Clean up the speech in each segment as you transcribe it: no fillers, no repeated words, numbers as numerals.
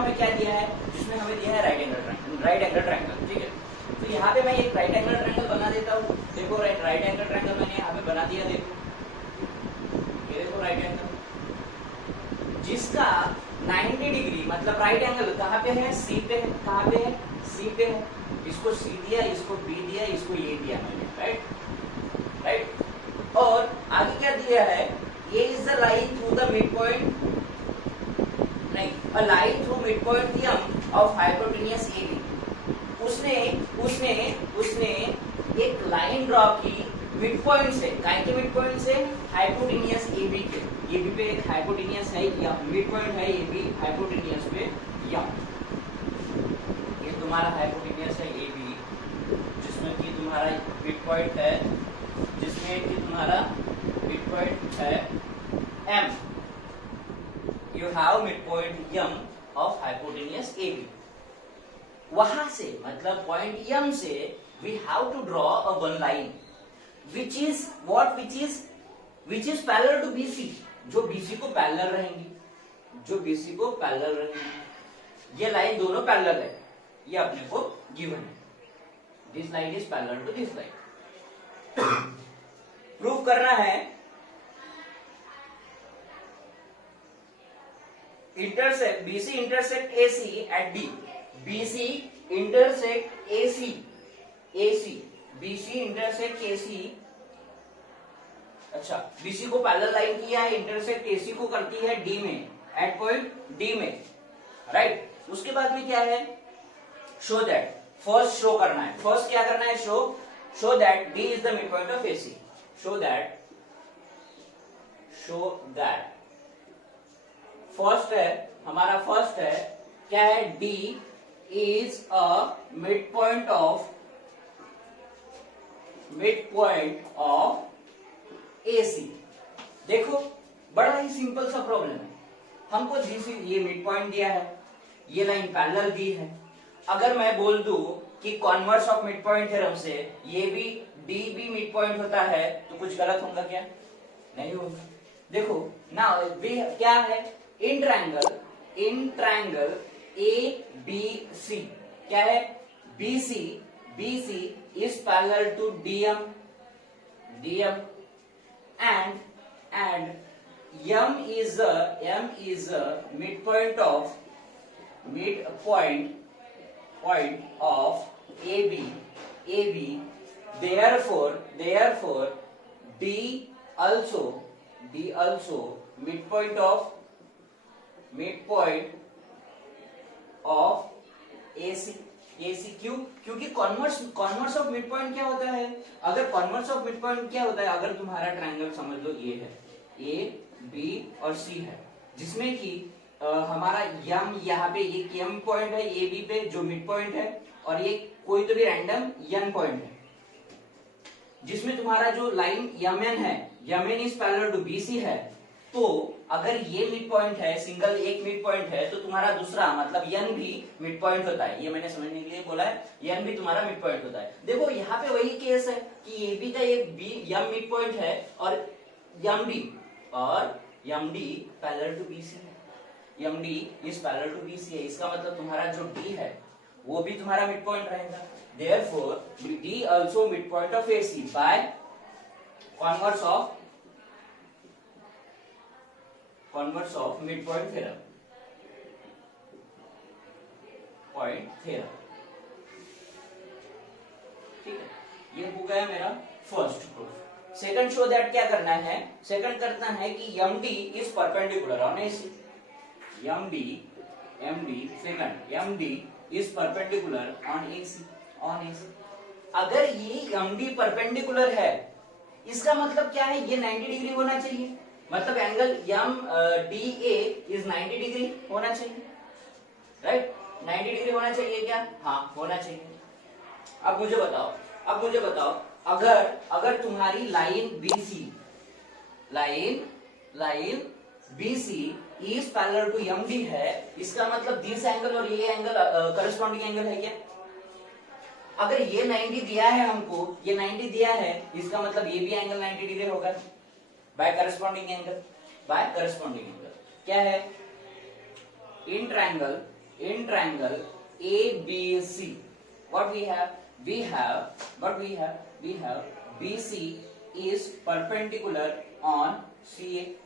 हमें क्या दिया है, जिसमें हमें दिया है राइट एंगल ट्रायंगल, ठीक है। तो यहाँ पे मैं एक राइट एंगल ट्रायंगल बना देता हूँ। देखो राइट एंगल ट्रायंगल मैंने यहाँ पे बना दिया, देखो ये देखो राइट एंगल, जिसका 90 डिग्री मतलब राइट एंगल कहाँ पे है, सी पे है, कहाँ पे है, सी पे है। इसको सी दिया, इसको बी दिया, इसको ए दिया मैंने, राइट। और आगे क्या दिया है, a is the line through the mid point, नहीं, a line through mid point M of hypotenuse A B. उसने उसने उसने एक लाइन ड्रॉ की मिड पॉइंट से, काय के मिड पॉइंट से, हाइपोटेन्यूज ए बी के। ए बी पे एक हाइपोटेन्यूज है या मिड पॉइंट है ए बी हाइपोटेन्यूज पे या, ये तुम्हारा हाइपोटेन्यूज है ए बी, जिसमें कि तुम्हारा मिड पॉइंट है, जिसमें कि तुम्हारा मिड पॉइंट है M. You have mid point M of hypotenuse A B. वहां से मतलब पॉइंट एम से we have to draw a one line which is what, which is parallel to BC, जो BC को पैरेलल रहेंगी, जो BC को पैरेलल रहेंगी। ये लाइन दोनों पैरेलल है, ये अपने को गिवन है, this line is parallel to this line. Prove करना है, intersect BC intersect AC at D, BC intersect AC BC intersect AC, अच्छा BC को पैरेलल लाइन किया है, इंटरसेक्ट AC को करती है D में, एट पॉइंट D में, राइट। उसके बाद में क्या है, शो दैट, फर्स्ट शो करना है, फर्स्ट क्या करना है, show that D is the mid point of AC, show that first है हमारा, फर्स्ट है क्या है, D is a mid point of AC। देखो बड़ा ही सिंपल सा प्रॉब्लम है, हमको ये मिड पॉइंट दिया है, ये लाइन पैरेलल दी है। अगर मैं बोल दूं कि converse of mid point theorem से ये भी D भी मिड पॉइंट होता है, तो कुछ गलत होगा क्या, नहीं होगा। देखो ना क्या है, इन ट्रायंगल ABC क्या है, BC is parallel to DM and M is a midpoint of AB. Therefore D also midpoint of AC क्यों, क्योंकि कॉन्वर्स ऑफ मिड पॉइंट क्या होता है, अगर कॉन्वर्स ऑफ मिड पॉइंट क्या होता है, अगर तुम्हारा ट्रायंगल समझ लो ये है, A B और C है, जिसमें कि हमारा यम यहाँ पे एक यम पॉइंट है ए बी पे जो मिड पॉइंट है, और ये कोई तो भी रैंडम यन पॉइंट है, जिसमें तुम्हारा जो लाइन यमएन है, यमएन इज पैरेलल टू BC है। तो अगर ये मिड पॉइंट है, सिंगल एक मिड पॉइंट है, तो तुम्हारा दूसरा मतलब यन भी मिड पॉइंट होता है, ये मैंने समझने के लिए बोला है, यन भी तुम्हारा मिड पॉइंट होता है। देखो यहाँ पे वही केस है कि ए बी का एक यम मिड पॉइंट है और M D parallel to BC है, M D is parallel to BC है, इसका मतलब तुम्हारा जो D है वो भी तुम्हारा मिड पॉइंट रहेगा। Therefore D also mid point of AC by converse of mid point theorem, ठीक है। ये हो गया मेरा first proof. Second show that क्या करना है, सेकंड करना है कि MD is perpendicular on AC, MD is perpendicular on AC। अगर ये MD परपेंडिकुलर है, इसका मतलब क्या है, ये 90 डिग्री होना चाहिए, मतलब एंगल MDA इज 90 डिग्री होना चाहिए, राइट, 90 डिग्री होना चाहिए क्या, हाँ होना चाहिए। अब मुझे बताओ अगर तुम्हारी line BC is parallel to MD है, इसका मतलब दिस एंगल और ये एंगल करस्पॉन्डिंग एंगल है क्या। अगर ये 90 दिया है हमको, ये 90 दिया है, इसका मतलब ये भी एंगल 90 डिग्री होगा बाय करस्पॉन्डिंग एंगल। क्या है, in triangle in triangle ABC, what we have? We have BC is perpendicular on CA.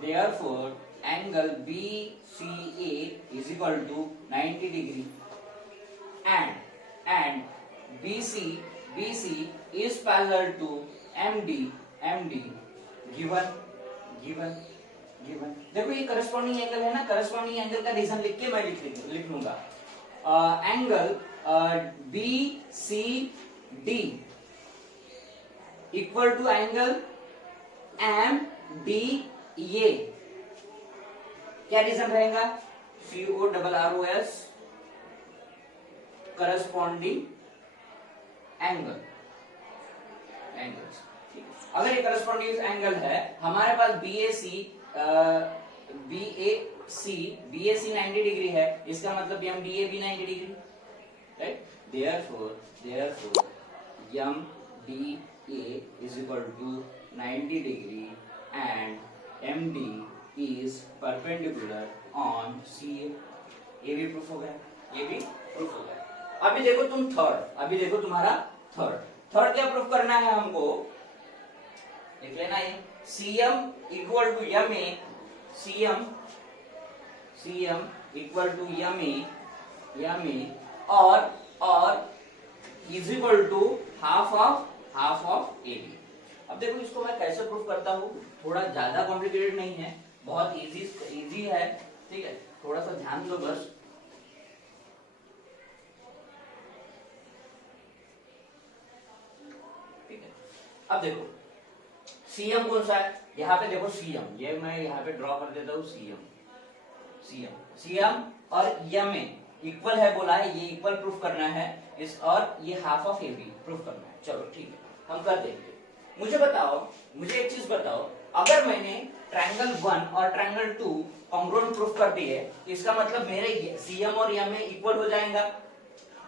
Therefore, angle BCA is equal to 90 degree, and BC is parallel to MD given. देखो ये corresponding angle है ना, corresponding angle का reason लिख के मैं लिख लूंगा angle BCD equal to angle MDA। क्या रीजन रहेगा? CORROS corresponding angle. अगर ये करस्पॉन्डिंग एंगल है, हमारे पास BAC 90 डिग्री है, इसका मतलब MDA भी 90 degree, right? Therefore MDA is equal to 90 degree and MD is perpendicular on CA। ये भी प्रूफ हो गया। अभी देखो तुम्हारा थर्ड क्या प्रूफ करना है हमको? लिख लेना है CM equal to MA, CM equal to MA और is equal to half of AB। अब देखो इसको मैं कैसे प्रूफ करता हूँ, थोड़ा ज्यादा कॉम्प्लिकेटेड नहीं है, बहुत इजी है, ठीक है? थोड़ा सा ध्यान दो बस। ठीक है, अब देखो CM कौन सा है? यहाँ पे देखो CM, ये मैं यहाँ पे ड्रॉ कर देता हूँ CM और MA इक्वल है बोला है, ये इक्वल प्रूफ करना है इस, और ये हाफ ऑफ AB प्रूफ करना है। चलो ठीक है, हम कर देंगे। मुझे एक चीज बताओ, अगर मैंने ट्रायंगल 1 और ट्रायंगल 2 कॉन्ग्रुएंट प्रूफ कर दिए, इसका मतलब मेरे CM और MA इक्वल हो जाएगा।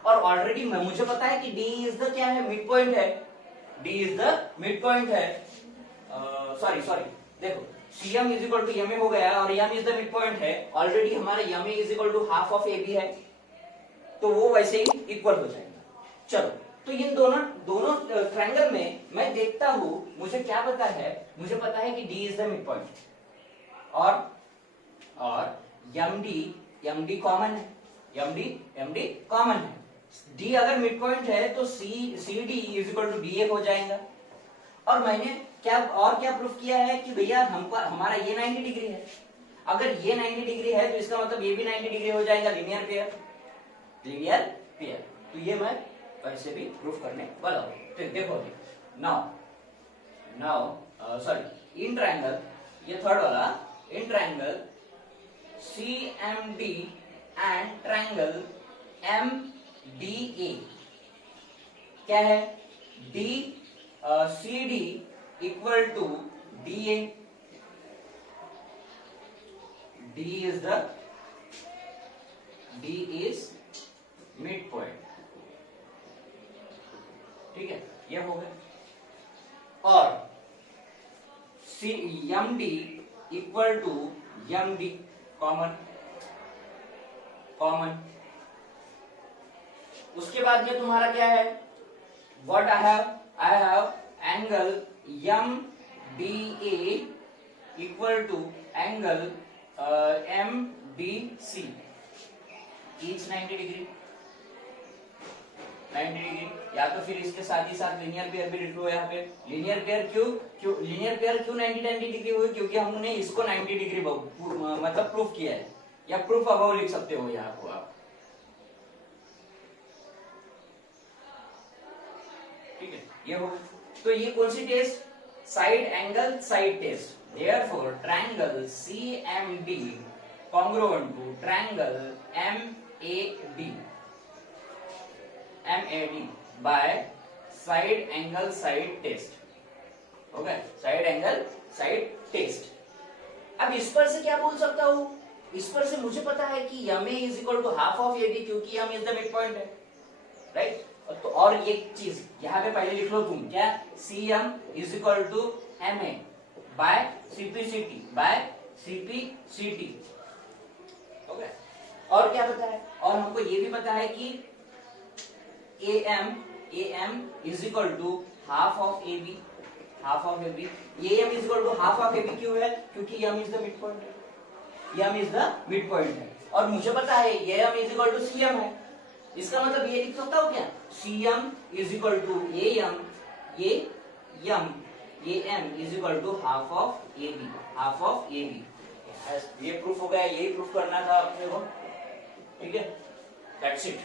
और ऑलरेडी मुझे पता है कि D इज द क्या है? मिड पॉइंट है। D is the mid point है। सॉरी देखो CM is equal to MA हो गया और M is the mid point है। ऑलरेडी हमारा MA is equal to half of AB है, तो वो वैसे ही इक्वल हो जाएगा। चलो, तो इन दोनों ट्रायंगल में मैं देखता हूं, मुझे क्या पता है? मुझे पता है कि D is the mid point और MD कॉमन है, MD कॉमन है। D अगर मिड पॉइंट है तो CD is equal to DA हो जाएगा। और मैंने क्या प्रूफ किया है कि भैया हमारा ये 90 डिग्री है। अगर ये 90 डिग्री है तो इसका मतलब ये भी 90 डिग्री हो जाएगा, लीनियर पेयर। तो ये मैं वैसे भी प्रूफ करने वाला हूं। तो देखो अभी नाउ सॉरी इन ट्रायंगल, ये थर्ड वाला, in triangle CMD and triangle MDA क्या है? CD equal to DA। D is mid point, ठीक है? ये हो गया। और MD equal to MD common. उसके बाद ये तुम्हारा क्या है? What I have angle MDA equal to angle MDC, each 90 degree. या तो फिर इसके साथ ही साथ लीनियर पेयर भी लिख लो। यहाँ पे लीनियर पेयर क्यों 90 डिग्री हुई? क्योंकि हमने इसको 90 डिग्री मतलब प्रूफ किया है, या प्रूफ अबव लिख सकते हो यहाँ को आप, ठीक है? ये हो, तो ये कौन सी test? Side angle side test. Therefore triangle CMD congruent to triangle MAD by side angle side test। Okay, side angle side test. अब इस पर से क्या बोल सकता हूं? इस पर से मुझे पता है कि MA is equal to half of AB, क्योंकि M is the mid point है, राइट? तो और ये चीज यहाँ पे पहले लिख लो तुम, क्या? CM is equal to MA by CPCT okay. और क्या पता है, और हमको ये भी पता है कि AM is equal to half of AB, half of AB। AM is equal to half of AB क्यों है? क्योंकि M is the mid point है, M is the mid point है। और मुझे पता है ये M is equal to CM है, इसका मतलब ये लिख सकता हूं क्या, CM is equal to AM, ये M is equal to half of AB, half of AB। ये प्रूफ हो गया, यही प्रूफ करना था अपने को, ठीक है, दैट्स इट।